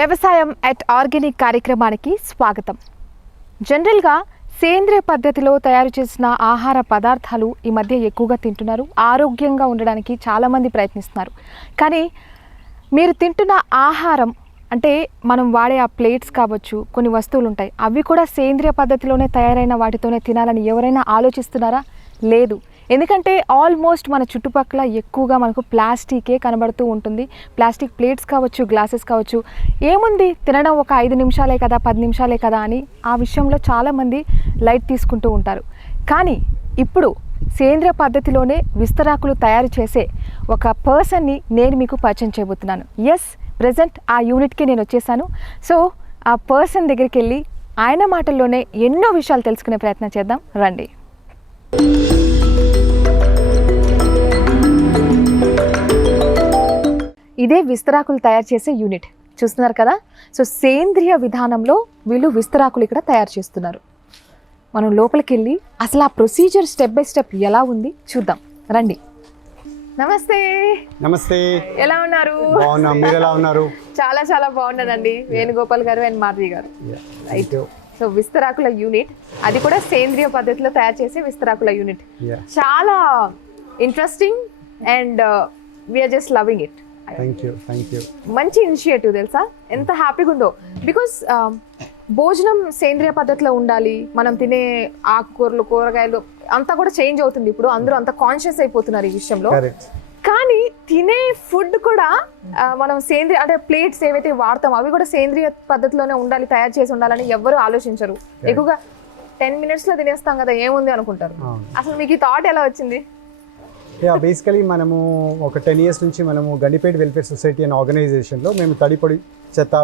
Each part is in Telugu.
వ్యవసాయం అట్ ఆర్గానిక్ కార్యక్రమానికి స్వాగతం. జనరల్గా సేంద్రియ పద్ధతిలో తయారు చేసిన ఆహార పదార్థాలు ఈ మధ్య ఎక్కువగా తింటున్నారు. ఆరోగ్యంగా ఉండడానికి చాలామంది ప్రయత్నిస్తున్నారు. కానీ మీరు తింటున్న ఆహారం అంటే మనం వాడే ఆ ప్లేట్స్ కావచ్చు, కొన్ని వస్తువులు ఉంటాయి, అవి కూడా సేంద్రియ పద్ధతిలోనే తయారైన వాటితోనే తినాలని ఎవరైనా ఆలోచిస్తున్నారా? లేదు. ఎందుకంటే ఆల్మోస్ట్ మన చుట్టుపక్కల ఎక్కువగా మనకు ప్లాస్టికే కనబడుతూ ఉంటుంది. ప్లాస్టిక్ ప్లేట్స్ కావచ్చు, గ్లాసెస్ కావచ్చు, ఏముంది తినడం ఒక 5 నిమిషాలే కదా, 10 నిమిషాలే కదా అని ఆ విషయంలో చాలామంది లైట్ తీసుకుంటూ ఉంటారు. కానీ ఇప్పుడు సేంద్రియ పద్ధతిలోనే విస్తరాకులు తయారు చేసే ఒక పర్సన్ని నేను మీకు పరిచయం చేయబోతున్నాను. ఎస్, ప్రజెంట్ ఆ యూనిట్కి నేను వచ్చేసాను. సో ఆ పర్సన్ దగ్గరికి వెళ్ళి ఆయన మాటల్లోనే ఎన్నో విషయాలు తెలుసుకునే ప్రయత్నం చేద్దాం. రండి. ఇదే విస్తరాకులు తయారు చేసే యూనిట్ చూస్తున్నారు కదా. సో సేంద్రియ విధానంలో వీళ్ళు విస్తరాకులు ఇక్కడ తయారు చేస్తున్నారు. మనం లోపలికి వెళ్ళి అసలు ఆ ప్రొసీజర్ స్టెప్ బై స్టెప్ ఎలా ఉంది చూద్దాం. రండి. నమస్తే. నమస్తే. ఎలా ఉన్నారు? బాగున్నా. మీరు ఎలా ఉన్నారు? చాలా చాలా బాగున్నానండి. వేణుగోపాల్ గారు అండ్ మాధవి గారు. రైట్. సో విస్తరాకుల యూనిట్, అది కూడా సేంద్రియ పద్ధతిలో తయారు చేసే విస్తరాకుల యూనిట్. చాలా interesting and we're just loving it. Thank you. మంచి ఇనిషియేటివ్ తెలుసా, ఎంత హ్యాపీగా ఉందో. బికాస్ భోజనం సేంద్రియ పద్ధతిలో ఉండాలి. మనం తినే ఆకుకూరలు, కూరగాయలు అంతా కూడా చేంజ్ అవుతుంది. ఇప్పుడు అందరూ అంత కాన్షియస్ అయిపోతున్నారు ఈ విషయంలో. కానీ తినే ఫుడ్ కూడా మనం సేంద్రియ అంటే ప్లేట్స్ ఏవైతే వాడతామో అవి కూడా సేంద్రియ పద్ధతిలోనే ఉండాలి, తయారు చేసి ఉండాలని ఎవ్వరూ ఆలోచించరు. ఎక్కువగా 10 minutes లో తినేస్తాం కదా, ఏముంది అనుకుంటారు. అసలు మీకు ఈ థాట్ ఎలా వచ్చింది? బేసికలీ మనము ఒక 10 years నుంచి మనము గండిపేట వెల్ఫేర్ సొసైటీ అనే ఆర్గనైజేషన్లో మేము తడిపొడి చెత్త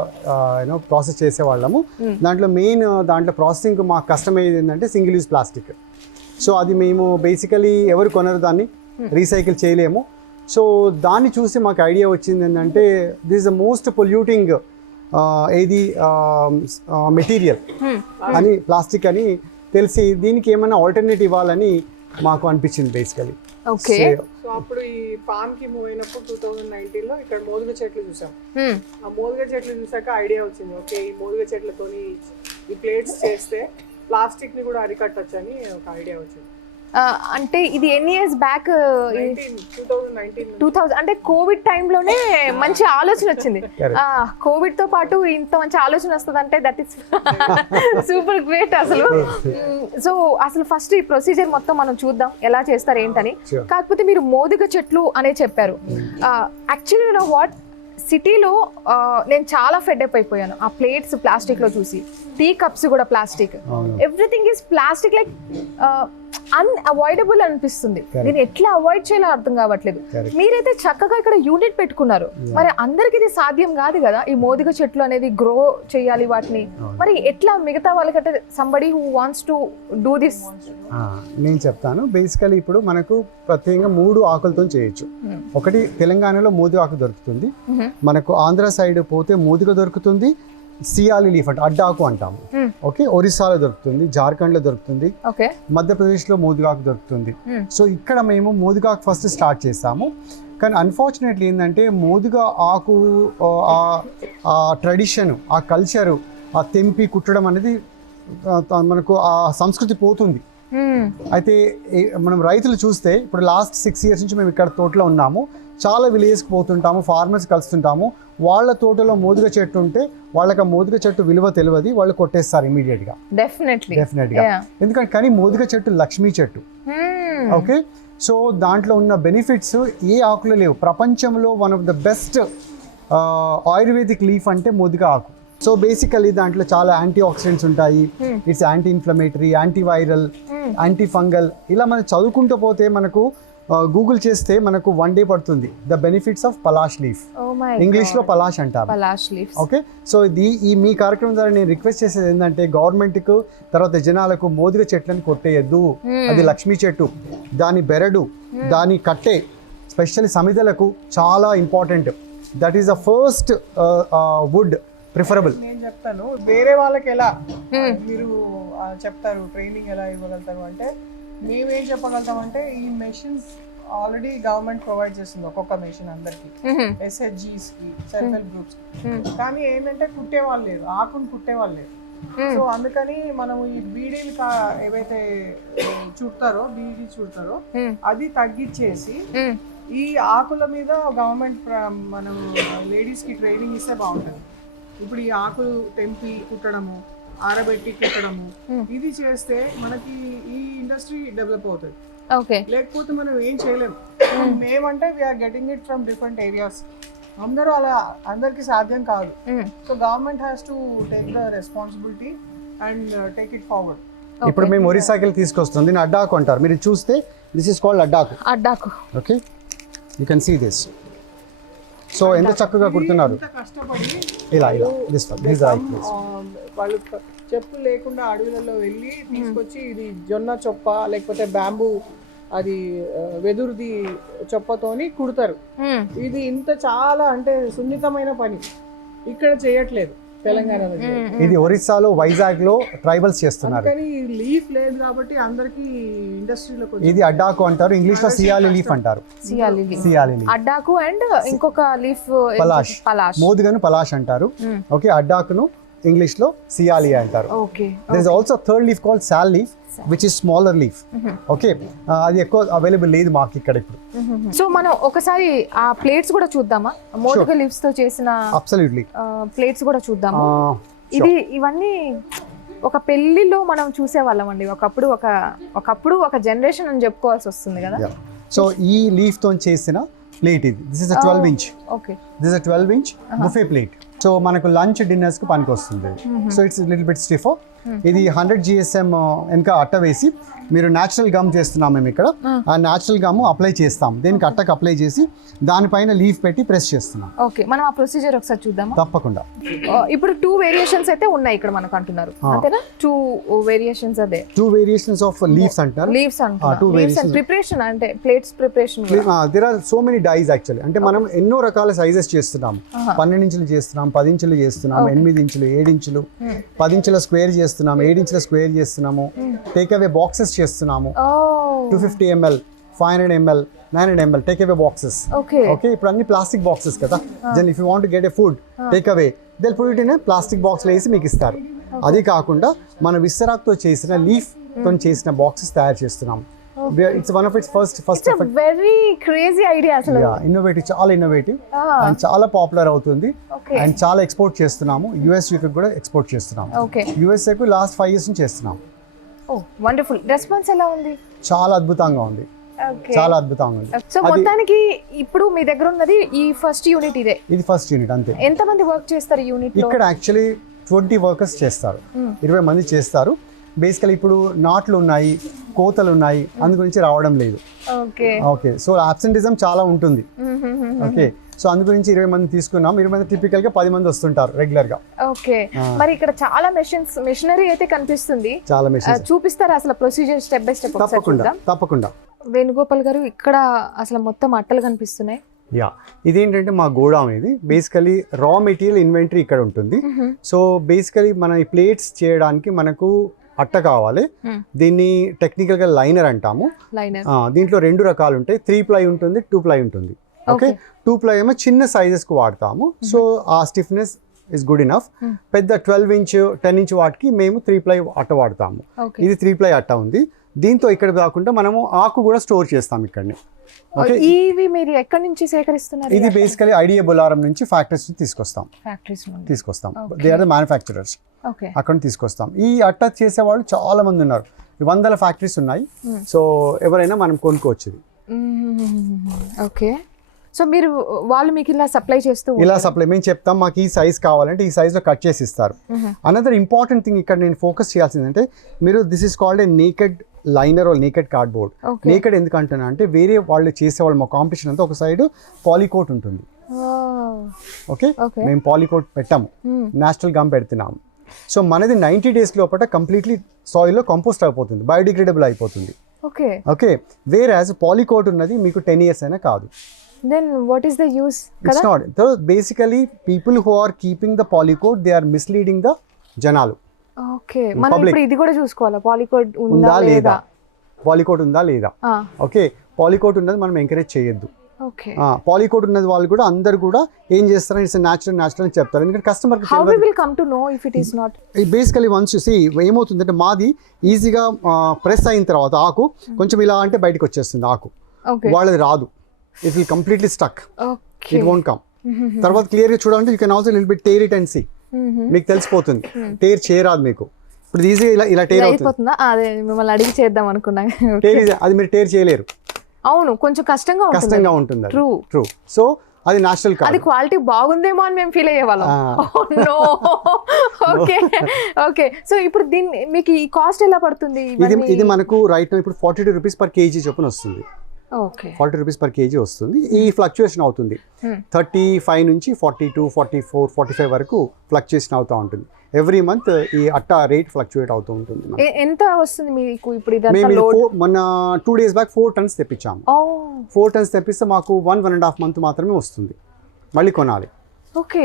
ప్రాసెస్ చేసేవాళ్ళము. దాంట్లో ప్రాసెసింగ్ మాకు కష్టమయ్యేది ఏంటంటే సింగిల్ యూజ్ ప్లాస్టిక్. సో అది మేము బేసికలీ ఎవరు కొనరు, దాన్ని రీసైకిల్ చేయలేము. సో దాన్ని చూసి మాకు ఐడియా వచ్చింది ఏంటంటే this is the most polluting ఏది మెటీరియల్ అని, ప్లాస్టిక్ అని తెలిసి దీనికి ఏమైనా ఆల్టర్నేటివ్ ఇవ్వాలని మాకు అనిపించింది బేసికలీ. ఓకే. సో అప్పుడు ఈ పామ్ కి మూవ్ అయినప్పుడు 2019లో ఇక్కడ మోదుగ చెట్లు చూసాం. ఆ మోదుగ చెట్లు చూసాక ఐడియా వచ్చింది, ఓకే ఈ మోదుగ చెట్లతోని ఈ ప్లేట్స్ చేస్తే ప్లాస్టిక్ ని కూడా అరికట్టొచ్చు అని ఒక ఐడియా వచ్చింది. అంటే ఇది ఎన్ని ఇయర్స్ బ్యాక్? 2019 అంటే కోవిడ్ టైంలోనే మంచి ఆలోచన వచ్చింది. కోవిడ్ తో పాటు ఇంత మంచి ఆలోచన వస్తుంది అంటే దట్ ఈస్ సూపర్ గ్రేట్ అసలు. సో అసలు ఫస్ట్ ఈ ప్రొసీజర్ మొత్తం మనం చూద్దాం ఎలా చేస్తారు ఏంటని. కాకపోతే మీరు మోదుగ చెట్లు అనే చెప్పారు. యాక్చువల్లీ యు నో వాట్, సిటీలో నేను చాలా ఫెడ్ అప్ అయిపోయాను ఆ ప్లేట్స్ ప్లాస్టిక్ లో చూసి. టీ కప్స్ కూడా plastic, everything is plastic. Like unavoidable అనిపిస్తుంది. దీన్ని ఎట్లా అవాయిడ్ చేయాలో అర్థం కావట్లేదు. మీరైతే చక్కగా ఇక్కడ యూనిట్ పెట్టుకున్నారు. మరి అందరికి ఇది సాధ్యం కాదు కదా, ఈ మోదుగ చెట్లు అనేది గ్రో చేయాలి వాటిని. మరి ఎట్లా మిగతా వాళ్ళకంటే somebody who wants to do this? నేను చెప్తాను. బేసికలీ ఇప్పుడు మనకు ప్రత్యేకంగా 3 ఆకులతో చేయొచ్చు. ఒకటి తెలంగాణలో మోదుగ ఆకు దొరుకుతుంది, మనకు ఆంధ్ర సైడ్ పోతే మోదుగ దొరుకుతుంది, సియాలి లీఫ్ అంటే అడ్డాకు అంటాము. ఓకే, ఒరిస్సాలో దొరుకుతుంది, జార్ఖండ్లో దొరుకుతుంది, మధ్యప్రదేశ్లో మోదుగాకు దొరుకుతుంది. సో ఇక్కడ మేము మోదుగాకు ఫస్ట్ స్టార్ట్ చేస్తాము. కానీ అన్ఫార్చునేట్లీ ఏంటంటే మోదుగా ఆకు ఆ ట్రెడిషన్, ఆ కల్చరు, ఆ తెంపి కుట్టడం అనేది మనకు ఆ సంస్కృతి పోతుంది. అయితే మనం రైతులు చూస్తే ఇప్పుడు లాస్ట్ 6 years నుంచి మేము ఇక్కడ తోటలో ఉన్నాము. చాలా విలేజ్కి పోతుంటాము, ఫార్మర్స్ కలుస్తుంటాము. వాళ్ళ తోటలో మోదుగ చెట్టు ఉంటే వాళ్ళకి ఆ మోదుగ చెట్టు విలువ తెలియదు, వాళ్ళు కొట్టేస్తారు ఇమీడియట్గా. డెఫినెట్గా. ఎందుకంటే కానీ మోదుగ చెట్టు లక్ష్మీ చెట్టు. ఓకే, సో దాంట్లో ఉన్న బెనిఫిట్స్ ఏ ఆకులో లేవు. ప్రపంచంలో one of the best ayurvedic leaf అంటే మోదుగ ఆకు. సో బేసికలీ దాంట్లో చాలా యాంటీ ఆక్సిడెంట్స్ ఉంటాయి. It's anti inflammatory, antiviral, anti fungal. ఇలా మనం చదువుకుంటూ పోతే మనకు గూగుల్ చేస్తే మనకు 1 day పడుతుంది. The benefits of Palash leaf, English లో పలాష్ అంటారు. ఓకే, సో ఈ మీ కార్యక్రమం ద్వారా నేను రిక్వెస్ట్ చేసేది ఏంటంటే గవర్నమెంట్కు తర్వాత జనాలకు మోదుగ చెట్లను కొట్టేయద్దు. అది లక్ష్మీ చెట్టు, దాని బెరడు, దాని కట్టే స్పెషల్లీ సమిధలకు చాలా important. That is the first wood preferable. నేను చెప్తాను వేరే వాళ్ళకి ఎలా మీరు చెప్తారు ట్రైనింగ్ ఎలా ఇవ్వగలుగుతారు అంటే, మేమేం చెప్పగలుగుతాం అంటే ఈ మెషిన్స్ ఆల్రెడీ గవర్నమెంట్ ప్రొవైడ్ చేస్తుంది ఒక్కొక్క మెషిన్ అందరికి, SHGs కి, సెల్ఫ్ హెల్ప్ గ్రూప్స్ కి. కానీ ఏంటంటే కుట్టేవాళ్ళు లేరు, ఆకుని కుట్టేవాళ్ళు లేరు. సో అందుకని మనం ఈ బీడీలు ఏవైతే చుడతారో బీడీ చుడతారో అది తగ్గించేసి ఈ ఆకుల మీద గవర్నమెంట్ మనం లేడీస్ కి ట్రైనింగ్ ఇస్తే బాగుంటుంది. ఇప్పుడు ఈ ఆకులు తెంపి కుట్టడము, ఆరబెట్టి కుట్టడము, ఇది చేస్తే మనకి ఈ ఇండస్ట్రీ డెవలప్ అవుతుంది. ఓకే, లేకపోతే మనం ఏం చేయలేము. మేమంటే we're getting it from different areas. అందరూ అలా అందరికి సాధ్యం కాదు. So government has to take the responsibility and take it forward. ఇప్పుడు మేము ఒరిస్సాకి తీసుకొస్తాం, దీన్ని అడ్డాకు అంటారు. మీరు చూస్తే దిస్ ఇస్ కాల్డ్ అడ్డాకు. అడ్డాకు. Okay, you can see this. So ఎంత చక్కగా కుడుతున్నారు ఇంత కష్టపడి ఇలా ఇలా దిస్ రైట్ ప్లేస్. వాళ్ళు చెప్పులు లేకుండా అడవులలో వెళ్ళి తీసుకొచ్చి ఇది జొన్న చొప్ప లేకపోతే బ్యాంబూ అది వెదురుది చొప్పతోని కుడతారు. ఇది ఇంత చాలా అంటే సున్నితమైన పని ఇక్కడ చేయట్లేదు తెలంగాణలో. ఇది ఒరిస్సాలో వైజాగ్ లో ట్రైబల్స్ చేస్తున్నారు. కానీ లీఫ్ లేదు కాబట్టి అందరికి ఇండస్ట్రీలో ఇది అడ్డాకు అంటారు, ఇంగ్లీష్ లో సియాలి లీఫ్ అంటారు. సియాలి లీఫ్, అడ్డాకు అండ్ ఇంకొక లీఫ్ పలాష్, మోదుగను పలాష్ అంటారు. ఓకే, అడ్డాకును ఇంగ్లీష్ లో సియాలి అంటారు. Okay, there is also third leaf called sal leaf which is smaller leaf. Okay, అది ఎక్కువ అవైలబుల్ లేదు మాకు ఇక్కడ ఇప్పుడు. సో మనం ఒకసారి ఆ ప్లేట్స్ కూడా చూద్దామా, మోదుగ లీవ్స్ తో చేసిన అబ్సల్యూట్లీ ప్లేట్స్ కూడా చూద్దాము. ఇది ఇవన్నీ ఒక పెళ్లిలో మనం చూసేవాళ్ళం అండి. ఒకప్పుడు ఒక జనరేషన్ అని చెప్పుకోవాల్సి వస్తుంది కదా. సో ఈ లీఫ్ తో చేసిన ప్లేట్ ఇది. This is 12 inch. Okay, this is 12 inch buffet plate. So మనకు లంచ్ డిన్నర్స్ కు పనికి వస్తుంది. So it's little bit stiff. ఇది 100 GSM వెనక అట్ట వేసి, మీరు న్యాచురల్ గమ్ చేస్తున్నాం మేము ఇక్కడ. ఆ న్యాచురల్ గమ్ అప్లై చేస్తాం, దీనికి అట్టకు అప్లై చేసి దానిపైన లీఫ్ పెట్టి ప్రెస్ చేస్తున్నాం. ఓకే, మనం ఆ ప్రొసీజర్ ఒకసారి చూద్దామా? తప్పకుండా. ఇప్పుడు 2 వేరియేషన్స్ అయితే ఉన్నాయి ఇక్కడ మనకు అంటున్నారు, అంతేనా? 2 వేరియేషన్స్ అదే, 2 variations of leaves అంటారు. లీవ్స్ అంటారు. లీవ్స్ అండ్ ప్రిపరేషన్ అంటే plates preparation. There are so many dies actually. అంటే మనం ఎన్నో రకాల సైజెస్ చేస్తున్నాం. 12 ఇంచులు చేస్తున్నాం, 10 ఇంచులు చేస్తున్నాం, 8 ఇంచులు, 7 ఇంచులు, 10 ఇంచుల స్క్వేర్ చేస్తున్నాం, 7 ఇంచుల స్క్వేర్ చేస్తున్నాము, టేక్ అవే బాక్సెస్ చేస్తున్నాము. 250 ml, 500 ml, 900 ml take away boxes. Okay, ఇప్పుడు అన్ని ప్లాస్టిక్ బాక్సెస్ కదా. Then if you want to get a food take away, they will put it in a plastic box లో వేసి మీకు ఇస్తారు. అది కాకుండా మన విస్తరాక్తో చేసిన లీఫ్ తో చేసిన బాక్సెస్ తయారు చేస్తున్నాం. It's one of it's first very crazy idea అసలు. ఇన్నోవేటివ్, చాలా ఇన్నోవేటివ్ అండ్ చాలా పాపులర్ అవుతుంది. అండ్ చాలా ఎక్స్పోర్ట్ చేస్తున్నాము. USA కి కూడా ఎక్స్పోర్ట్ చేస్తున్నాము. USA కు లాస్ట్ 5 years నుంచి చేస్తున్నాం. ఓ వండర్ఫుల్. రెస్పాన్స్ ఎలా ఉంది? చాలా అద్భుతంగా ఉంది, చాలా అద్భుతంగా ఉంది. సో మొత్తానికి ఇప్పుడు మీ దగ్గర ఉన్నది ఈ ఫస్ట్ యూనిట్ ఇదే. ఇది ఫస్ట్ యూనిట్ అంతే. ఎంత మంది వర్క్ చేస్తారు ఈ యూనిట్ లో? ఇక్కడ యాక్చువల్లీ 20 workers చేస్తారు, 20 మంది చేస్తారు. బేసికలీ ఇప్పుడు నాట్లు ఉన్నాయి, కోతలు ఉన్నాయి, అందు గురించి రావడం లేదు. ఓకే, సో అబ్సెంటిజం చాలా ఉంటుంది. ఓకే, సో అందు గురించి 20 మంది తీసుకున్నాం. 20 మంది టిపికల్ గా 10 మంది వస్తుంటారు రెగ్యులర్ గా. ఓకే, మరి ఇక్కడ చాలా మెషినరీ అయితే కనిపిస్తుంది, చాలా మెషిన్స్ చూపిస్తారా అసలు ప్రొసీజర్ స్టెప్ బై స్టెప్? తప్పకుండా. వేణుగోపాల్ గారు, ఇక్కడ అసలు మొత్తం అట్టలు కనిపిస్తున్నాయి. యా, ఇదేంటంటే మా గోడౌన్. ఇది బేసికలీ రా మెటీరియల్ ఇన్వెంటరీ ఇక్కడ ఉంటుంది. సో బేసికలీ మన ఈ ప్లేట్స్ చేయడానికి మనకు అట్ట కావాలి. దీన్ని టెక్నికల్ గా లైనర్ అంటాము. దీంట్లో 2 రకాలు ఉంటాయి, 3 ply ఉంటుంది, 2 ply ఉంటుంది. ఓకే, 2 ply ఏమో చిన్న సైజెస్ కు వాడతాము. సో ఆ స్టిఫ్నెస్ ఇస్ గుడ్ ఇనఫ్. పెద్ద 12 inch 10 inch వాటికి మేము 3 ply అట్ట వాడతాము. ఇది 3 ply అట్ట ఉంది. దీంతో ఇక్కడ కాకుండా మనము ఆకు కూడా స్టోర్ చేస్తాం ఇక్కడనే. ఇవి మీరు ఎక్కడి నుంచి సేకరిస్తున్నారు? ఇది బేసికలీ ఐడియా బొలారం నుంచి ఫ్యాక్టరీస్ తీసుకొస్తాం. They are the manufacturers. అక్కడ తీసుకొస్తాం. ఈ అట్ట చేసే వాళ్ళు చాలా మంది ఉన్నారు, 100 ఫ్యాక్టరీస్ ఉన్నాయి. సో ఎవరైనా మనం కొనుక్కోవచ్చు. ఓకే, సో మీరు వాళ్ళు మీకు ఇలా సప్లై చేస్తూ మేము చెప్తాం మాకు ఈ సైజ్ కావాలంటే ఈ సైజ్ లో కట్ చేసి ఇస్తారు. అనదర్ ఇంపార్టెంట్ థింగ్ ఇక్కడ నేను ఫోకస్ చేయాల్సిందంటే, మీరు this is called a naked liner or naked cardboard. Naked ఎందుకంటున్నా అంటే, వేరే వాళ్ళు చేసేవాళ్ళు మా కాంపిటీషన్ అంతా ఒక సైడ్ పాలికోట్ ఉంటుంది. ఓకే, మేము పాలికోట్ పెట్టాము, నేచురల్ గమ్ పెడుతున్నాము. సో మనది 90 days లోపల కంప్లీట్లీ సాయిల్లో కంపోస్ట్ అయిపోతుంది, బయోడిగ్రేడబుల్ అయిపోతుంది. ఓకే, వేర్ యాజ్ పాలికోట్ ఉన్నది మీకు 10 years అయినా కాదు. Then what is the use? It's not. So basically people who are keeping the polycoat, they are misleading the janalu. Okay, మనం ఇప్పుడు ఇది కూడా చూసుకోవాలా, పాలికోట్ ఉందా లేదా? పాలికోట్ ఉందా లేదా? ఓకే, పాలికోట్ ఉన్నది మనం ఎంకరేజ్ చేయొద్దు. ఓకే. పాలికోట్ ఉన్నది వాళ్ళు కూడా అందరు కూడా ఏం చేస్తారు, ఇట్స్ న్యాచురల్ అని చెప్తారు. ఎందుకంటే కస్టమర్కి how we will come to know if it is not? Basically once ఏమవుతుందంటే మాది ఈజీగా ప్రెస్ అయిన తర్వాత ఆకు కొంచెం ఇలా అంటే బయటకు వచ్చేస్తుంది ఆకు, వాళ్ళది రాదు. It will completely stuck, it won't come. తర్వాత క్లియర్గా చూడాలంటే you can also little bit tear it and see, మీకు తెలిసిపోతుంది. టేర్ చేయరాదు మీకు, ఇప్పుడు ఈజీగా ఇలా టేర్ అవుతుంది. అదే మిమ్మల్ని అడిగి చేద్దాం అనుకున్నా. అది మీరు టేర్ చేయలేరు. అవును, కొంచెం కష్టంగా ఉంటుంది. ట్రూ. సో అది నేచురల్ కాదు. అది క్వాలిటీ బాగుందేమో అని మేము ఫీల్ అయ్యేవాళ్ళం. Okay okay. సో ఇప్పుడు దీన్ని మీకు ఈ కాస్ట్ ఎలా పడుతుంది? ఇది మనకు రైట్ ఇప్పుడు 42 రూపీస్ పర్ కేజీ చొప్పున వస్తుంది. ఓకే, 40 రూపీస్ పర్ కేజీ వస్తుంది. ఈ ఫ్లక్చుయేషన్ అవుతుంది 35 నుంచి 42, 44, 45 వరకు ఫ్లక్చుయేషన్ అవుతూ ఉంటుంది. ఎవ్రీ మంత్ ఈ అట్టా రేట్ ఫ్లక్చుయేట్ అవుతూ ఉంటుంది. ఎంత వస్తుంది మీకు ఇప్పుడు? మేము మొన్న 2 days బ్యాక్ 4 tons తెప్పించాము. 4 tons తెప్పిస్తే మాకు 1.5 month మాత్రమే వస్తుంది, మళ్ళీ కొనాలి. ఓకే.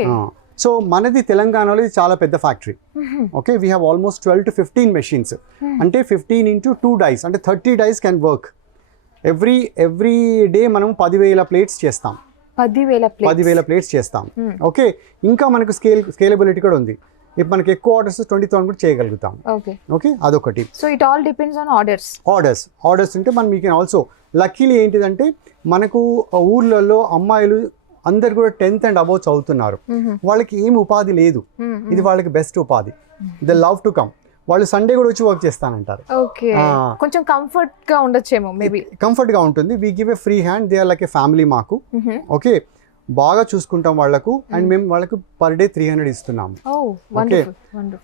సో మనది తెలంగాణలో ఇది చాలా పెద్ద factory. Okay, we have almost 12 to 15 machines. అంటే 15 into 2 dies అంటే 30 dies can work. Every day మనం 10,000 plates చేస్తాం. 10,000 plates చేస్తాం. ఓకే, ఇంకా మనకు స్కేలబిలిటీ కూడా ఉంది. ఇప్పుడు మనకి ఎక్కువ ఆర్డర్స్ 20,000 కూడా చేయగలుగుతాం. ఓకే, అదొకటి. So it all depends on orders ఉంటే మనం మీకు ఆల్సో లక్కీలీ ఏంటిదంటే మనకు ఊర్లలో అమ్మాయిలు అందరు కూడా 10th and above చదువుతున్నారు. వాళ్ళకి ఏం ఉపాధి లేదు, ఇది వాళ్ళకి బెస్ట్ ఉపాధి. They love to come. వాళ్ళు సండే కూడా వచ్చి వర్క్ చేస్తానంటారు. కొంచెం కంఫర్ట్ గా ఉండొచ్చేమో, మేబీ కంఫర్ట్ గా ఉంటుంది. We give a free hand, they are like a family మాకు. ఓకే, బాగా చూసుకుంటాం వాళ్ళకు. అండ్ మేము వాళ్ళకు పర్ డే 300 ఇస్తున్నాము. Okay,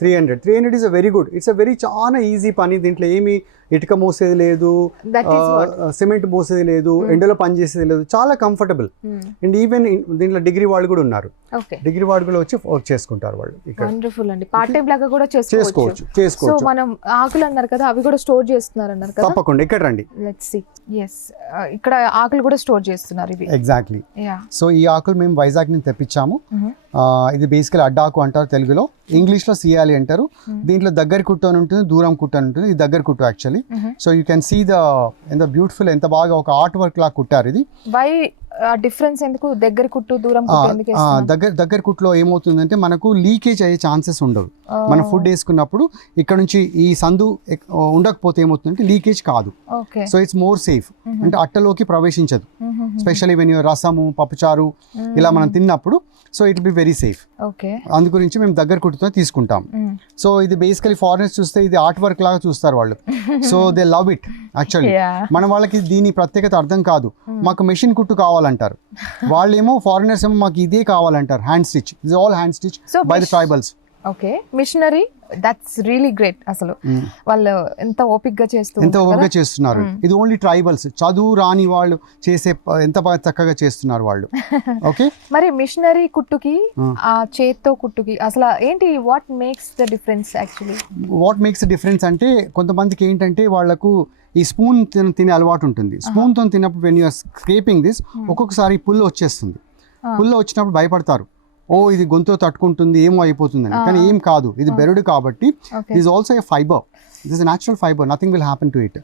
300 is a very good. It's a very చాలా ఈజీ పని. దీంట్లో ఏమి ఇటుక మోసేది లేదు, సిమెంట్ మోసేది లేదు, ఎండలో పని చేసేది లేదు, చాలా కంఫర్టబుల్. అండ్ ఈవెన్ దీంట్లో డిగ్రీ వాళ్ళు కూడా ఉన్నారు. డిగ్రీ వాళ్ళు కూడా వచ్చి వర్క్ చేసుకుంటారు వాళ్ళు ఇక్కడ. వండర్ఫుల్ అండి. పార్ట్ టైం లాగా కూడా చేసుకోవచ్చు. సో మనం ఆకులు అన్నారు కదా, అవి కూడా స్టోర్ చేస్తున్నారు అన్నారు కదా. తప్పకుండా ఇక్కడ రండి. Let's see. yes, ఇక్కడ ఆకులు కూడా స్టోర్ చేస్తున్నారు ఇవి. ఎగ్జాక్ట్లీ. సో ఈ ఆకులు మేము వైజాగ్ నుంచి తెప్పించాము. ఇది బేసికల్ అడ్డాకు అంటారు తెలుగులో, ఇంగ్లీష్లో సియాలి అంటారు. దీంట్లో దగ్గర కుట్టు అని ఉంటుంది, దూరం కుట్టు అని ఉంటుంది. ఇది దగ్గర కుట్టు actually. So you can see ఎంత బ్యూటిఫుల్, ఎంత బాగా ఒక ఆర్ట్ వర్క్ లా కుట్టారు ఇది. వై డిఫరెన్స్ ఎందుకు? దగ్గర కుట్టు దూరం కుట్టు ఎందుకు వేస్తున్నారు? దగ్గర కుట్టులో ఏమవుతుందంటే మనకు లీకేజ్ అయ్యే ఛాన్సెస్ ఉండవు. మనం ఫుడ్ వేసుకున్నప్పుడు ఇక్కడ నుంచి ఈ సందు ఉండకపోతే ఏమవుతుందంటే లీకేజ్ కాదు. So it's more safe. అంటే అట్టలోకి ప్రవేశించదు. స్పెషల్లీ వెన్ రసము, పప్పుచారు ఇలా మనం తిన్నప్పుడు. So it be very safe. అందు గురించి మేము దగ్గర కుట్టుతో తీసుకుంటాం. సో ఇది బేసికలీ ఫారినర్స్ చూస్తే ఇది ఆర్ట్ వర్క్ లాగా చూస్తారు వాళ్ళు. So they love it actually. మన వాళ్ళకి దీని ప్రత్యేకత అర్థం కాదు. మాకు మెషిన్ కుట్టు కావాలంటారు, వాళ్ళేమో ఫారినర్స్ ఏమో మాకు ఇదే కావాలంటారు. Hand stitch, is all hand stitch by the tribals. Okay, missionary, that's really great. అసలు వాళ్ళు ఎంత ఓపిక్గా చేస్తున్నారు. ఇది ఓన్లీ ట్రైబల్స్, చదువు రాని వాళ్ళు చేసే ఎంత బాగా చక్కగా చేస్తున్నారు వాళ్ళు. ఓకే, మరి మిషనరీ కుట్టుకి ఆ చేత్తో కుట్టుకి అసలు ఏంటి, what makes the difference actually? What makes the difference అంటే కొంతమందికి ఏంటంటే వాళ్ళకు ఈ స్పూన్ తినే అలవాటు ఉంటుంది. స్పూన్తో తిన్నప్పుడు వెన్ యూఆర్ స్క్రేపింగ్ దిస్ ఒక్కొక్కసారి పుల్ల వచ్చేస్తుంది. పుల్ల వచ్చినప్పుడు భయపడతారు, ఓ ఇది గొంతు తట్టుకుంటుంది ఏమో అయిపోతుందని. కానీ ఏం కాదు, ఇది బెరడు కాబట్టి it is also a fibre. It is a natural fiber. Nothing will happen to it.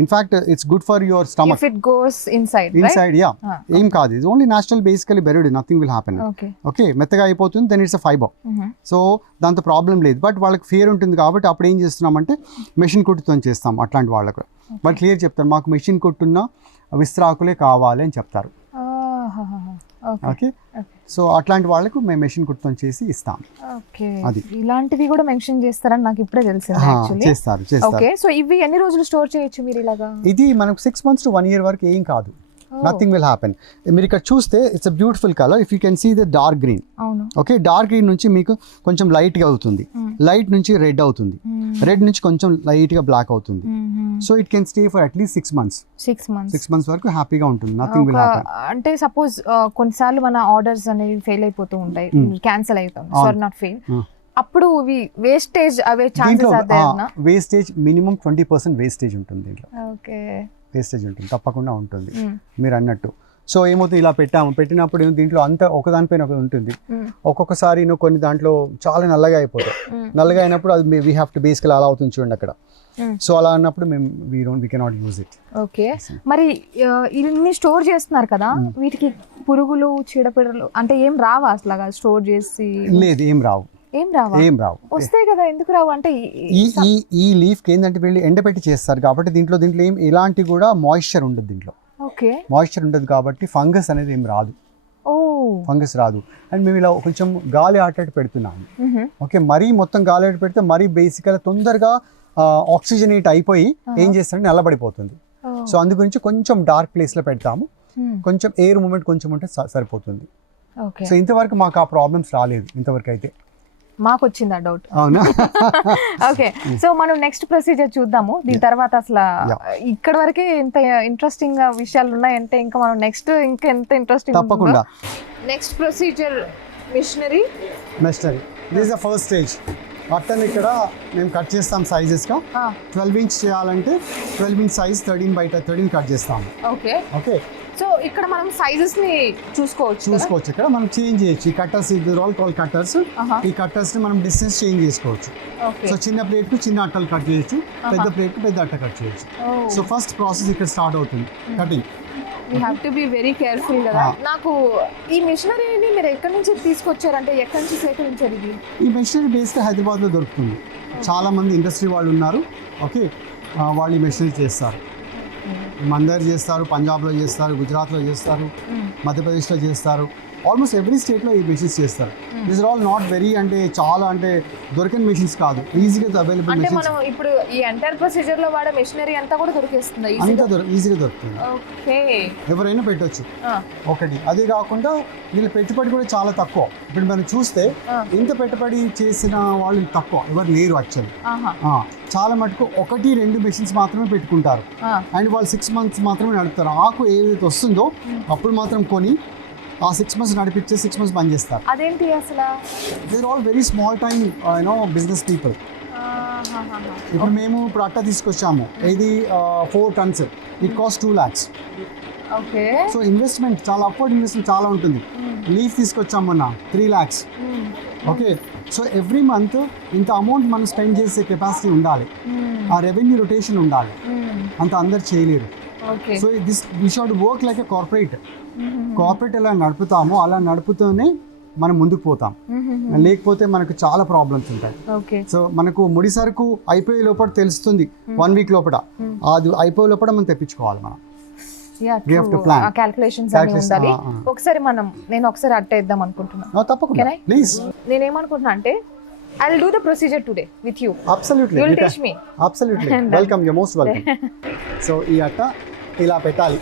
In fact, it's good for your stomach. If it goes inside, right? Yeah. Em kaadu. It's only natural, basically buried. Nothing will happen. Okay. Mettaga ayipotundi, then it's a fiber. So danto problem లేదు. బట్ వాళ్ళకి ఫియర్ ఉంటుంది కాబట్టి అప్పుడు ఏం చేస్తున్నామంటే మెషిన్ కుట్టుతో చేస్తాం అట్లాంటి వాళ్ళకు. బట్ క్లియర్ చెప్తారు, మాకు మెషిన్ కుట్టున్న విస్త్రాకులే కావాలి అని చెప్తారు. ఓకే, సో అట్లాంటి వాళ్ళకు మేము మెషిన్ కుట్టుతో చేసి ఇస్తాం. అది ఇలాంటివి కూడా మెన్షన్ చేస్తారని నాకు ఇప్పుడే తెలిసింది. చేస్తారు. ఓకే, సో ఇవి ఎన్ని రోజులు స్టోర్ చేయొచ్చు మీరు ఇలాగా? ఇది మనకు 6 months to 1 year వరకు ఏం కాదు. Nothing will happen. మీరు ఇక్కడ చూస్తే it's a beautiful colour. If you can see the dark green. Okay, dark green నుంచి మీకు కొంచెం లైట్గా అవుతుంది, లైట్ నుంచి రెడ్ అవుతుంది, రెడ్ నుంచి కొంచెం లైట్గా బ్లాక్ అవుతుంది. So it can stay for at least 6 months. 6 months వరకు హ్యాపీగా ఉంటుంది. Nothing will happen. అంటే సపోజ్ కొన్నిసార్లు మన ఆర్డర్స్ అనేవి ఫెయిల్ అయిపోతూ ఉంటాయి, క్యాన్సిల్ అవుతాయి, సారీ నాట్ ఫెయిల్, అప్పుడు వేస్టేజ్ అవే ఛాన్సెస్ ఉంటాయా? వేస్టేజ్ మినిమం 20% వేస్టేజ్ ఉంటుంది దీంట్లో. ఓకే, వేస్టేజ్ ఉంటుంది, తప్పకుండా ఉంటుంది మీరు అన్నట్టు. సో ఏమవుతుంది, ఇలా పెట్టినప్పుడు దీంట్లో అంతా ఒకదానిపైన ఒకటి ఉంటుంది. ఒక్కొక్కసారి కొన్ని దాంట్లో చాలా నల్లగా అయిపోతాయి. నల్లగా అయినప్పుడు అది వీ హ్యావ్ టు బేసికల్ అలా అవుతుంది చూడండి అక్కడ. సో అలా అన్నప్పుడు మేము we cannot use it. Okay, మరి ఇన్ని స్టోర్ చేస్తున్నారు కదా, వీటికి పురుగులు చీడపీడలు అంటే ఏం రావా అసలు స్టోర్ చేసి? లేదు, ఏం రావు. ఏం రావు. వస్తాయి కదా, ఎందుకు రావు అంటే ఈ లీఫ్కి ఏంటంటే వీళ్ళు ఎండబెట్టి చేస్తారు కాబట్టి దీంట్లో ఏం ఎలాంటి కూడా మాయిశ్చర్ ఉండదు దీంట్లో. ఓకే, మాయిశ్చర్ ఉండదు కాబట్టి ఫంగస్ అనేది ఏం రాదు. ఫంగస్ రాదు. అండ్ మేము ఇలా కొంచెం గాలి ఆటేట్ పెడుతున్నాము. ఓకే, మరీ మొత్తం గాలి ఆటేట్ పెడితే మరీ బేసిక్గా తొందరగా ఆక్సిజనేట్ అయిపోయి ఏం చేస్తారంటే నల్లబడిపోతుంది. సో అందు గురించి కొంచెం డార్క్ ప్లేస్లో పెడతాము, కొంచెం ఎయిర్ మూమెంట్ కొంచెం ఉంటే సరిపోతుంది. సో ఇంతవరకు మాకు ఆ ప్రాబ్లమ్స్ రాలేదు ఇంతవరకు అయితే. మాకు వచ్చింది ఆ డౌట్. అవునా? ఓకే, సో మనం నెక్స్ట్ ప్రొసీజర్ చూద్దాము. దీని తర్వాత అసలు ఇక్కడ వరకే ఇంత ఇంట్రెస్టింగ్ విషయాలు ఉన్నాయంటే ఇంకా మనం నెక్స్ట్ ఇంకా ఎంత ఇంట్రెస్టింగ్. తప్పకుండా. Next procedure machinery. This is the first stage. అట్టని ఇక్కడ మేము కట్ చేస్తాం సైజెస్గా. 12 ఇంచ్ చేయాలంటే 12 ఇంచ్ సైజ్ 13 by 13 కట్ చేస్తాము. ఓకే ఓకే, సో ఇక్కడ మనం సైజెస్ ని చూసుకోవచ్చు. ఇక్కడ మనం చేంజ్ చేయొచ్చు. ఈ కట్టర్స్, ఇది రోల్ కాల్ కట్టర్స్. ఈ కట్టర్స్ ని మనం డిస్టెన్స్ చేంజ్ చేసుకోవచ్చు. సో చిన్న ప్లేట్ కు చిన్న అట్టలు కట్ చేయొచ్చు, పెద్ద ప్లేట్ కు పెద్ద అట్ట కట్ చేయొచ్చు. సో ఫస్ట్ ప్రాసెస్ ఇక్కడ స్టార్ట్ అవుతుంది, cutting. You have to be very careful కదా. నాకు ఈ మిషనరీని మీరు ఎక్కడి నుంచి తీసుకొచ్చారంటే ఎక్కడి నుంచి సేకరించారు? ఇది ఈ మిషనరీ బేస్గా హైదరాబాద్లో దొరుకుతుంది. చాలా మంది ఇండస్ట్రీ వాళ్ళు ఉన్నారు. ఓకే, వాళ్ళు ఈ మిషనరీ చేస్తారు. మన దగ్గర చేస్తారు, పంజాబ్లో చేస్తారు, గుజరాత్లో చేస్తారు, మధ్యప్రదేశ్లో చేస్తారు. ఆల్మోస్ట్ ఎవ్రీ స్టేట్లో ఈ మెషిన్స్ చేస్తారు. These are all not very అంటే చాలా అంటే దొరికిన మెషిన్స్ కాదు, ఈజీగా అవైలబుల్ అంటే మెషిన్స్. మనం ఇప్పుడు ఈ ఎంటర్ ప్రొసీజర్ లో వాడే మెషినరీ అంతా కూడా దొరికేస్తుంది, అంతా ఈజీగా దొరుకుతుంది. ఓకే, ఎవరైనా పెట్టొచ్చు. ఒకటి అదే కాకుండా వీళ్ళ పెట్టుబడి కూడా చాలా తక్కువ. ఇప్పుడు మనం చూస్తే ఇంత పెట్టుబడి చేసిన వాళ్ళు తక్కువ, ఎవరు లేరు యాక్చువల్లీ. చాలా మటుకు 1-2 మెషిన్స్ మాత్రమే పెట్టుకుంటారు. అండ్ వాళ్ళు 6 months మాత్రమే నడుపుతారు. ఆకు ఏదైతే వస్తుందో అప్పుడు మాత్రం కొని ఆ 6 months నడిపించే 6 months బంద్ చేస్తారు. అదేంటి అసలు? They are all very small time business people. ఇప్పుడు మేము ఇప్పుడు అట్ట తీసుకొచ్చాము, ఇది 4 tons. It cost 2 lakhs. Okay, so investment చాలా, అప్వర్డ్ ఇన్వెస్ట్మెంట్ చాలా ఉంటుంది. లీఫ్ తీసుకొచ్చాము మొన్న 3 lakhs. Okay, so every month ఇంత అమౌంట్ మనం స్పెండ్ చేసే కెపాసిటీ ఉండాలి, ఆ రెవెన్యూ రొటేషన్ ఉండాలి. అంత అందరు చేయలేరు. So this should work like a corporate. ఎలా నడుపుతామో అలా నడుపుతూనే మనం ముందుకు పోతాం, లేకపోతే మనకు చాలా ప్రాబ్లమ్స్ ఉంటాయి. సో మనకు ముడి సరుకు అయిపోయే లోపల తెలుస్తుంది, 1 week లోపల. అది అయిపోయే లోపల మనం తెప్పించుకోవాలి. మనం క్యాల్కులేషన్స్ అన్ని ఉండాలి. ఒకసారి నేను ఒకసారి అట్టేద్దాం అనుకుంటున్నాను. తప్పకుండా, ప్లీజ్. నేనేమనుకుంటున్నా అంటే I will do the procedure today with you. Absolutely. You will teach me. Absolutely. Welcome. You're most welcome. So ఈ అట్ట ఇలా పెట్టాలి.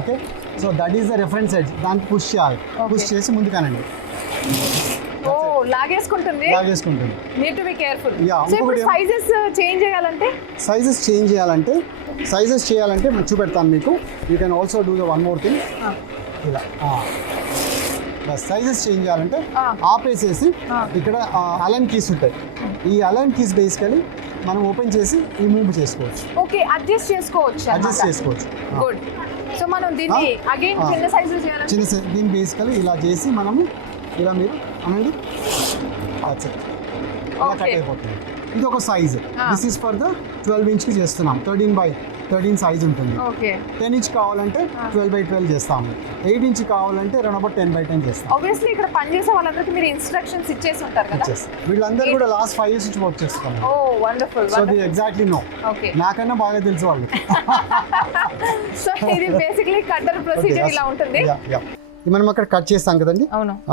Okay, so that is the reference edge. దాన్ని పుష్ చేయాలి. పుష్ చేసి ముందుకానండి. లాగేసుకుంటుంది. Need to be careful. Yeah. So ఇప్పుడు సైజెస్ చేంజ్ చేయాలంటే నేను చూపెడతాను మీకు. You can also do the one more thing. ఇలా సైజెస్ చేంజ్ చేయాలంటే ఆపేసేసి ఇక్కడ అలైన్ కీస్ ఉంటాయి. ఈ అలైన్ కీస్ బేసికలీ మనం ఓపెన్ చేసి ఈ మూవ్ చేసుకోవచ్చు. ఓకే, అడ్జస్ట్ చేసుకోవచ్చు. గుడ్. సో మనం దీన్ని అగైన్ చిన్న సైజులో చేయాలంటే దీన్ని బేసికలీ ఇలా చేసి మనము ఇలా మీరు అనండి, ఇలా కట్ అయిపోతుంది. ఇది ఒక size. This is for the 12 inch కి చేస్తున్నాం. 13 by 13 సైజ్ ఉంటుంది. 10 inch కావాలంటే 12 by 12 చేస్తాము. 8 inch కావాలంటే అరౌండ్ 10 by 10 చేస్తాం. ఆబ్వియస్లీ ఇక్కడ పని చేసే వాళ్ళందరికీ మీరు ఇన్స్ట్రక్షన్స్ ఇచ్చేసి ఉంటారు కదా. వీళ్ళందరూ కూడా లాస్ట్ 5 years నుంచి వర్క్ చేస్తాం. Oh wonderful. So they exactly know. Okay, నాకన్నా బాగా తెలుసు వాళ్ళు. సో ఇది బేసికల్లీ కట్టర్ ప్రొసీజర్ ఇలా ఉంటుంది. మనం అక్కడ కట్ చేస్తాం కదండి.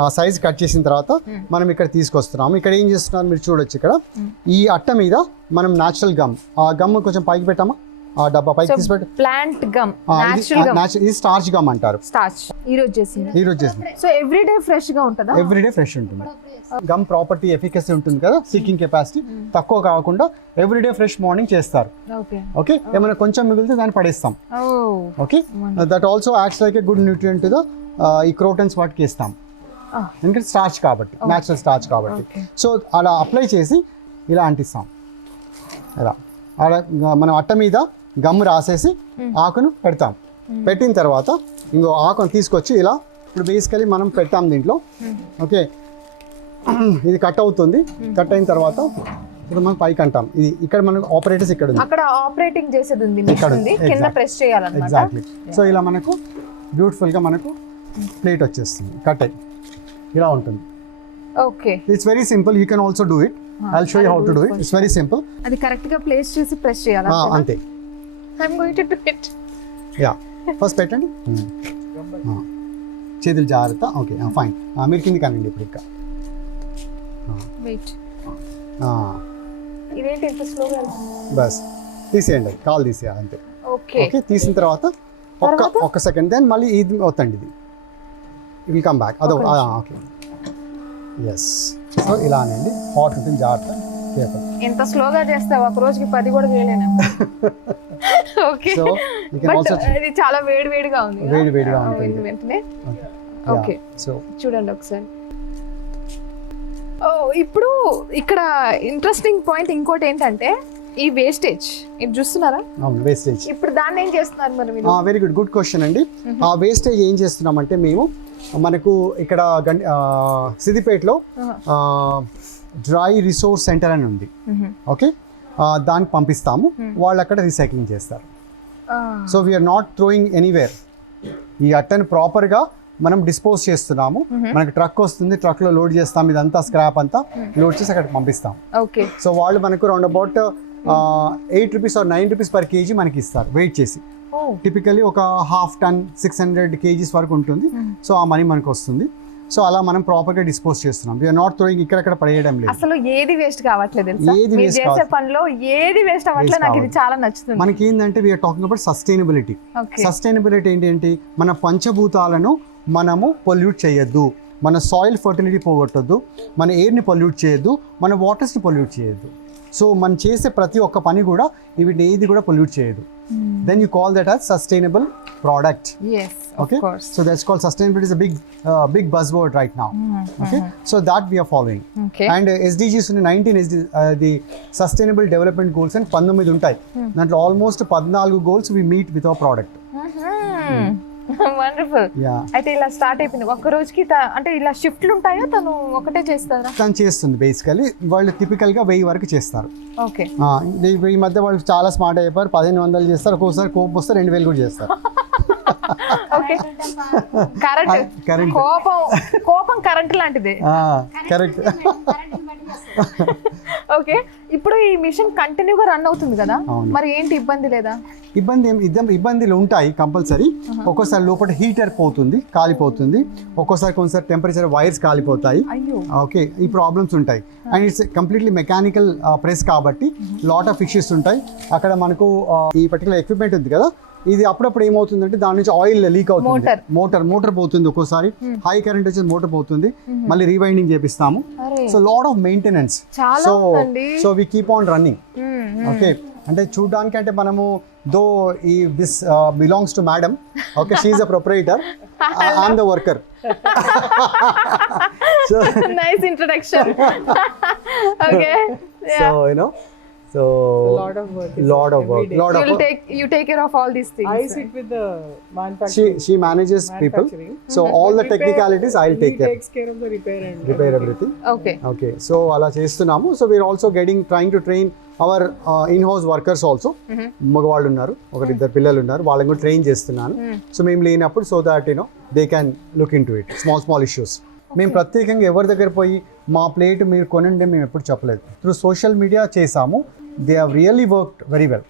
ఆ సైజ్ కట్ చేసిన తర్వాత మనం ఇక్కడ తీసుకొస్తున్నాము. ఇక్కడ ఏం చేస్తున్నారు మీరు చూడొచ్చు. ఇక్కడ ఈ అట్ట మీద మనం న్యాచురల్ గమ్, ఆ గమ్ కొంచెం పైకి పెట్టామా, ఆ డబ్బా పైకి తీసి పెట్టు. ప్లాంట్ గమ్, ఇది స్టార్చ్ గమ్ అంటారు. ఈ రోజు చేసింది. సో ఎవ్రీడే ఫ్రెష్ గా ఉంటుందా? ఎవ్రీడే ఫ్రెష్ ఉంటుంది. గమ్ ప్రాపర్టీ ఎఫికసీ ఉంటుంది కదా, సీకింగ్ కెపాసిటీ తక్కువ కాకుండా ఎవ్రీడే ఫ్రెష్ మార్నింగ్ చేస్తారు. ఓకే, ఏమైనా కొంచెం మిగిలితే దాన్ని పడేస్తాం. Okay, that also acts like a good nutrient to the ఈ క్రోటన్స్ వాటికి ఇస్తాం, ఎందుకంటే స్టార్చ్ కాబట్టి, న్యాచురల్ స్టార్చ్ కాబట్టి. సో అలా అప్లై చేసి ఇలా అంటిస్తాం. ఇలా అలా మనం అట్ట మీద గమ్ రాసేసి ఆకును పెడతాం. పెట్టిన తర్వాత ఇంకో ఆకును తీసుకొచ్చి ఇలా ఇప్పుడు బేసికలీ మనం పెట్టాం దీంట్లో. ఓకే, ఇది కట్ అవుతుంది. కట్ అయిన తర్వాత ఇప్పుడు మనం పైకి అంటాం ఇది ఇక్కడ మనకు ఆపరేటర్స్ ఇక్కడ ఉంది అక్కడ ఆపరేటింగ్ చేసేది ఉంది ఇక్కడ ఉంది ఉంది. కింద Exactly. ప్రెస్ చేయాలన్నమాట. ఎగ్జాక్ట్లీ సో ఇలా మనకు బ్యూటిఫుల్గా మనకు ప్లేట్ వచ్చేస్తుంది కట్ అయ్యి ఇలా ఉంటుంది. Okay, it's very simple, you can also do it. I'll show you how to do it. It's very simple. అది కరెక్ట్ గా ప్లేస్ చేసి ప్రెస్ చేయాలి. అంతే. I'm going to do it. Yeah first పెట్టండి. చేతులు జాగ్రత్త. Okay fine. మీరు కింది కానండి ఇప్పుడు ఇంకా. వెయిట్, ఇదేంటి ఎంత స్లోగా వెళ్తుంది? బస్ తీసేయండి, కాల్ తీసేయాలి అంతే. ఓకే ఓకే తీసిన తర్వాత ఒక్క సెకండ్ దెన్ మళ్ళీ ఇది అవుతండి, ఇది will come back. Okay yes. So ఇలా అనండి, హాట్ ఉంటుంది, జాగ్రత్త, కేర్ఫుల్. ఎంత స్లోగా చేస్తావు, ఒక రోజుకి 10 కూడా చేయలేను. Okay, so you can also ఇది చాలా వేడిగా ఉంది. వేడిగా ఉంటుంది వెంటనే. ఓకే సో చూడండి ఒకసారి. ఓ ఇప్పుడు ఇక్కడ ఇంట్రెస్టింగ్ పాయింట్ ఇంకోటి ఏంటంటే ఈ వేస్టేజ్, ఇది చూస్తున్నారా? అవును, వేస్టేజ్. ఇప్పుడు దాన్ని ఏం చేస్తున్నారు మరి మీరు? వెరీ గుడ్ క్వశ్చన్ అండి. ఆ వేస్టేజ్ ఏం చేస్తున్నామంటే మేము మనకు ఇక్కడ సిద్దిపేటలో డ్రై రిసోర్స్ సెంటర్ అని ఉంది. ఓకే, దానికి పంపిస్తాము, వాళ్ళు అక్కడ రీసైక్లింగ్ చేస్తారు. So we're not throwing anywhere. ఈ అట్టని ప్రాపర్గా మనం డిస్పోజ్ చేస్తున్నాము. మనకి ట్రక్ వస్తుంది, ట్రక్లో లోడ్ చేస్తాం, ఇదంతా స్క్రాప్ అంతా లోడ్ చేసి అక్కడికి పంపిస్తాం. ఓకే, సో వాళ్ళు మనకు round about 8 rupees or 9 rupees per KG మనకి ఇస్తారు వెయిట్ చేసి. టిపికల్లీ ఒక హాఫ్ టన్ 600 కేజీస్ వరకు ఉంటుంది. సో ఆ మనీ మనకు వస్తుంది. సో అలా మనం ప్రాపర్గా డిస్పోజ్ చేస్తున్నాం. వీఆర్ నాట్ థ్రోయింగ్ ఇక్కడ పడేయడం లేదు. అసలు ఏది వేస్ట్ కావట్లేదు తెలుసా? ఏది మీరు waste చేసే పనిలో ఏది వేస్ట్ అవ్వట్లేదు. నాకు ఇది చాలా నచ్చుతుంది. మనకి ఏంటంటే we're talking about sustainability. Okay, sustainability ఏంటి? మన పంచభూతాలను మనము పొల్యూట్ చేయొద్దు, మన సాయిల్ ఫర్టిలిటీ పోగొట్టొద్దు, మన ఎయిర్ని పొల్యూట్ చేయొద్దు, మన వాటర్స్ని పొల్యూట్ చేయొద్దు. సో మనం చేసే ప్రతి ఒక్క పని కూడా వీటిని ఏది కూడా పొల్యూట్ చేయదు. Then you call that as sustainable product. yes, of Okay, course. so that's called sustainability is a big buzzword right now. Okay, so that we are following. Okay. And SDGs ఉన్నాయి 19 the sustainable development goals and 19 ఉంటాయి. దాంట్లో almost 14 goals we meet with our product. Wonderful. Yeah. అయితే ఇలా స్టార్ట్ అయిపోయింది. ఒక్క రోజుకి అంటే ఇలా షిఫ్ట్లు ఉంటాయా? తను ఒకటే చేస్తారా? తను చేస్తుంది బేసికలీ. వాళ్ళు టిపికల్గా 1000 వరకు చేస్తారు. ఓకే, ఈ మధ్య వాళ్ళు చాలా స్మార్ట్ అయిపోయారు. 1500 చేస్తారు, ఒక్కోసారి కోపం వస్తే 2000 కూడా చేస్తారు. ఓకే, కరెంట్ కోపం కరెంట్ లాంటిది. కరెక్ట్. ఓకే, ఇప్పుడు ఈ మిషన్ కంటిన్యూగా రన్ అవుతుంది కదా, మరి ఏంటి ఇబ్బంది లేదా? ఇబ్బందులు ఉంటాయి కంపల్సరీ. ఒక్కోసారి లోపల హీటర్ పోతుంది, కాలిపోతుంది. ఒక్కోసారి టెంపరేచర్ వైర్స్ కాలిపోతాయి. అయ్యో, ఓకే, ఈ ప్రాబ్లమ్స్ ఉంటాయి. And it's completely mechanical press కాబట్టి లాట్ ఆఫ్ ఇష్యూస్ ఉంటాయి. అక్కడ మనకు ఈ పర్టికులర్ ఎక్విప్మెంట్ ఉంది కదా, ఇది అప్పుడప్పుడు ఏమవుతుందంటే దాని నుంచి ఆయిల్ లీక్ అవుతుంది. మోటార్ పోతుంది, ఒక్కోసారి హై కరెంట్ వచ్చి మోటార్ పోతుంది, మళ్ళీ రీవైండింగ్ చేపిస్తాము. So lot of maintenance. So we keep on running. Okay, అంటే చూడడానికి అంటే మనము దో ఈ this belongs to madam. Okay, she is the proprietor, I'm the worker. So nice introduction. Okay, so you know, so lot of work. You take care of all these things. I sit with the manufacturing. She manages people. So all the technicalities I'll take care. Takes care of the repair everything. Okay, so అలా చేస్తున్నాము. So we're also trying to train our in-house workers also. మగవాళ్ళు ఉన్నారు, ఒకరిద్దరు పిల్లలు ఉన్నారు, వాళ్ళని కూడా ట్రైన్ చేస్తున్నాను. సో మేము లేనప్పుడు so that they can look into it, small issues. మేము ప్రత్యేకంగా ఎవరి దగ్గర పోయి మా ప్లేట్ మీరు కొనండి మేము ఎప్పుడు చెప్పలేదు. త్రూ సోషల్ మీడియా చేసాము. They have really worked very well.